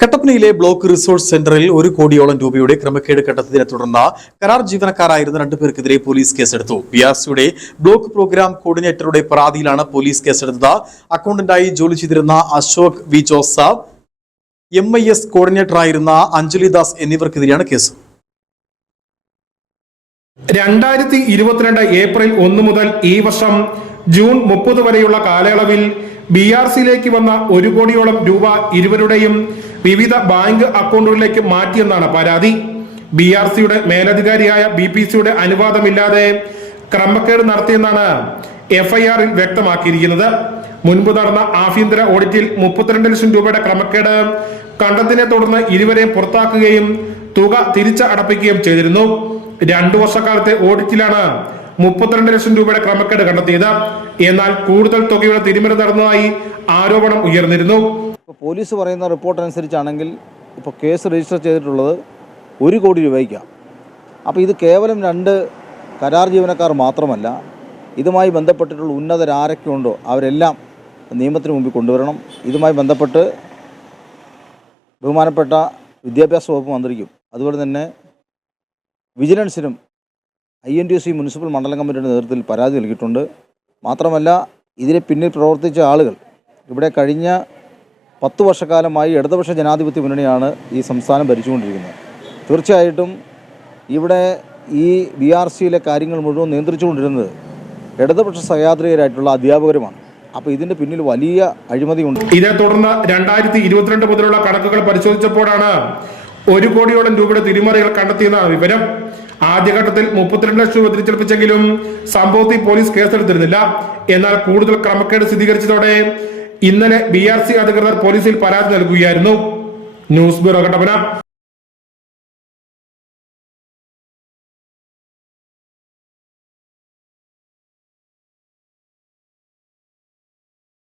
കട്ടപ്പനയിലെ block resource സെന്ററിൽ 1 കോടിയോളം രൂപയുടെ ക്രമക്കേട് കണ്ടെത്തിയതിനെ തുടർന്ന് കരാർ ജീവനക്കാരായിരുന്ന 2 പേർക്കെതിരെ പോലീസ് കേസെടുത്തു. ബിആർസിയുടെ ബ്ലോക്ക് പ്രോഗ്രാം കോർഡിനേറ്ററുടെ പരാതിയിലാണ് പോലീസ് കേസെടുത്തത്. അക്കൗണ്ടന്റായി ജോലി ചെയ്തിരുന്ന അശോക് വി ജോസഫ്, MIS കോർഡിനേറ്ററായിരുന്ന അഞ്ജലിദാസ് എന്നിവർക്കെതിരെയാണ് കേസ്. 2022 ഏപ്രിൽ 1 മുതൽ ഈ വർഷം ജൂൺ 30 വരെയുള്ള കാലയളവിൽ ബിആർസിയിലേക്ക് വന്ന 1 കോടിയോളം രൂപ ഇരുവരുടെയും വിവിധ ബാങ്ക് അക്കൗണ്ടുകളിലേക്ക് മാറ്റിയെന്നാണ് പരാതി. ബിആർസിയുടെ മേലധികാരിയായ BPCയുടെ അനുവാദമില്ലാതെ ക്രമക്കേട് നടത്തിയെന്നാണ് FIRൽ വ്യക്തമാക്കിയിരിക്കുന്നത്. മുൻപ് നടന്ന ആഭ്യന്തര ഓഡിറ്റിൽ 32 ലക്ഷം രൂപയുടെ ക്രമക്കേട് കണ്ടെത്തിനെ തുടർന്ന് ഇരുവരെയും പുറത്താക്കുകയും തുക തിരിച്ചടപ്പിക്കുകയും ചെയ്തിരുന്നു. 2 വർഷക്കാലത്തെ ഓഡിറ്റിലാണ് 32 ലക്ഷം രൂപയുടെ ക്രമക്കേട് കണ്ടെത്തിയത്. എന്നാൽ കൂടുതൽ തുകയുടെ തിരിമറി നടന്നതായി ആരോപണം ഉയർന്നിരുന്നു. പോലീസ് പറയുന്ന റിപ്പോർട്ട് അനുസരിച്ചാണെങ്കിൽ ഇപ്പോൾ കേസ് രജിസ്റ്റർ ചെയ്തിട്ടുള്ളത് 1 കോടി രൂപയ്ക്കാണ്. അപ്പോൾ ഇത് കേവലം 2 കരാർ ജീവനക്കാർ മാത്രമല്ല, ഇതുമായി ബന്ധപ്പെട്ടിട്ടുള്ള ഉന്നതരാരൊക്കെ ഉണ്ടോ അവരെല്ലാം നിയമത്തിന് മുമ്പിൽ കൊണ്ടുവരണം. ഇതുമായി ബന്ധപ്പെട്ട് ബഹുമാനപ്പെട്ട വിദ്യാഭ്യാസ വകുപ്പ് മന്ത്രിക്കും അതുപോലെ തന്നെ വിജിലൻസിനും INTUC മുനിസിപ്പൽ മണ്ഡലം കമ്മിറ്റിയുടെ നേതൃത്വത്തിൽ പരാതി നൽകിയിട്ടുണ്ട്. മാത്രമല്ല ഇതിന് പിന്നിൽ പ്രവർത്തിച്ച ആളുകൾ ഇവിടെ കഴിഞ്ഞ 10 വർഷക്കാലമായി ഇടതുപക്ഷ ജനാധിപത്യ മുന്നണിയാണ് ഈ സംസ്ഥാനം ഭരിച്ചുകൊണ്ടിരിക്കുന്നത്. തീർച്ചയായിട്ടും ഇവിടെ ഈ BRCയിലെ കാര്യങ്ങൾ മുഴുവൻ നിയന്ത്രിച്ചുകൊണ്ടിരുന്നത് ഇടതുപക്ഷ സഹയാത്രികരായിട്ടുള്ള അധ്യാപകരുമാണ്. അപ്പോൾ ഇതിൻ്റെ പിന്നിൽ വലിയ അഴിമതിയുണ്ട്. ഇതേ തുടർന്ന് 2022 മുതലുള്ള കണക്കുകൾ പരിശോധിച്ചപ്പോഴാണ് 1 കോടിയോളം രൂപയുടെ തിരിമറികൾ കണ്ടെത്തിയെന്നാണ് വിവരം. ആദ്യഘട്ടത്തിൽ 32 ലക്ഷം രൂപ തിരിച്ചേൽപ്പിച്ചെങ്കിലും സംഭവത്തിൽ പോലീസ് കേസെടുത്തിരുന്നില്ല. എന്നാൽ കൂടുതൽ ക്രമക്കേട് സ്ഥിരീകരിച്ചതോടെ ഇന്നലെ BRC അധികൃതർ പോലീസിൽ പരാതി നൽകുകയായിരുന്നു. News bureau Kattappana.